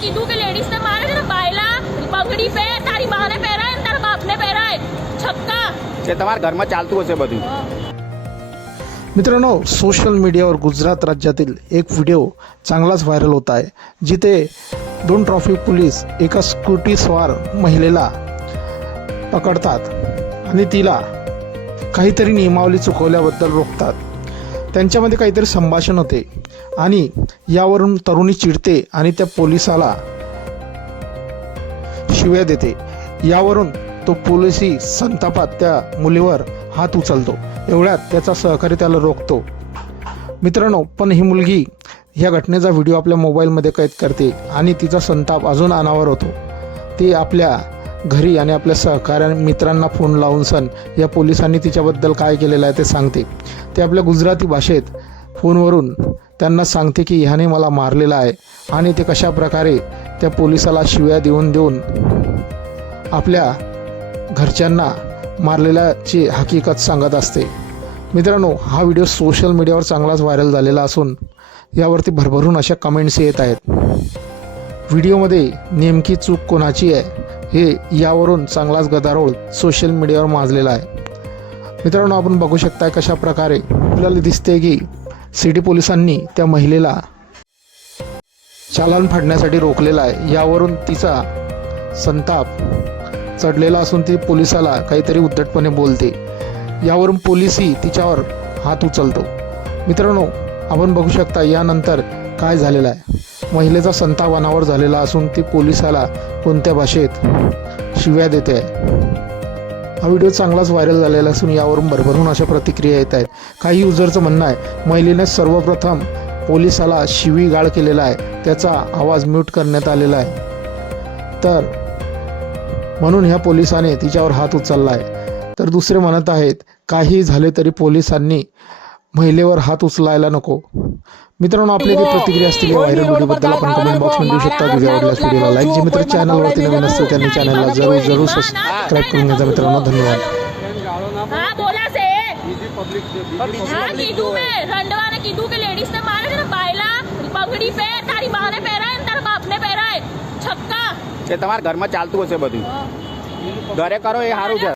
કીધું કે લેડીઝ ને મારે છે ને બાયલા બંગડી પહેર તારી માને પહેરાય ને તારા બાપને પહેરાય છક્કા તે તમારા ઘરમાં ચાલતું હશે બધું मित्रांनो सोशल मीडियावर गुजरात राज्यातील एक व्हिडिओ चांगलाच व्हायरल होत आहे जिथे दोन ट्रॉफिक पोलीस एका स्कूटी स्वार महिलेला पकडतात आणि तिला काहीतरी नियमावली चुकवल्याबद्दल रोखतात त्यांच्यामध्ये काहीतरी संभाषण होते. आणि यावरून तरुणी चिडते आणि त्या पोलिसाला शिव्या देते. यावरून तो पोलिसी संतापात त्या मुलीवर हात उचलतो. एवढ्यात त्याचा सहकारी त्याला रोखतो. मित्रांनो पण ही मुलगी ह्या घटनेचा व्हिडिओ आपल्या मोबाईलमध्ये कैद करते आणि तिचा संताप अजून अनावर होतो. ती आपल्या घरी आणि आपल्या सहकाऱ्या मित्रांना फोन लावून सण या पोलिसांनी तिच्याबद्दल काय केलेलं आहे ते सांगते. ते आपल्या गुजराती भाषेत फोनवरून त्यांना सांगते की ह्याने मला मारलेला आहे. आणि ते कशा प्रकारे त्या पोलिसाला शिव्या देऊन देऊन आपल्या घरच्यांना मारलेल्याची हकीकत सांगत असते. मित्रांनो हा व्हिडिओ सोशल मीडियावर चांगलाच व्हायरल झालेला असून यावरती भरभरून अशा कमेंट्स येत आहेत. व्हिडिओमध्ये नेमकी चूक कोणाची आहे हे यावरून चांगलाच गदारोळ सोशल मीडियावर माजलेला आहे. मित्रांनो आपण बघू शकताय कशा प्रकारे आपल्याला दिसते की सिटी पोलिसांनी त्या महिलेला चालान फाडण्यासाठी रोखलेला आहे. यावरून तिचा संताप चढलेला असून ती पोलिसाला काहीतरी उद्धटपणे बोलते. यावरून पोलिसही तिच्यावर हात उचलतो. मित्रांनो आपण बघू शकता यानंतर काय झालेलं आहे. महिलेचा संताप अनावर झालेला असून ती पोलिसाला कोणत्या भाषेत शिव्या देते आहे? हा व्हिडिओ चांगलाच व्हायरल झालेला असून यावरून भरभरून अशा प्रतिक्रिया येत आहेत. काही युजरचं म्हणणं आहे महिलेने सर्वप्रथम पोलिसाला शिवीगाळ केलेला आहे. त्याचा आवाज म्यूट करण्यात आलेला आहे. तर म्हणून ह्या पोलिसाने तिच्यावर हात उचलला आहे. तर दुसरे म्हणत आहेत काही झाले तरी पोलिसांनी महिलेवर हात उचलायला नको मित्रांनो आपली काही प्रतिक्रिया असतील या व्हायरल व्हिडिओबद्दल आपण कमेंट बॉक्समध्ये देऊ शकता व्हिडिओ आवडल्यास व्हिडिओला लाईक जे मित्र चॅनलवरती नवीन असतील त्यांनी चॅनलला जरूर जरूर सबस्क्राईब करून घ्यायचा मित्रांनो धन्यवाद હા બોલા છે હા કીધું મેં રંડવાને કીધું કે લેડીઝ ને મારે છે ને બાયલા બંગડી પહેર તારી માને પહેરાય ને તારા બાપને પહેરાય છક્કા તે તમારા ઘરમાં ચાલતું હશે બધું ઘરે કરો એ સારું છે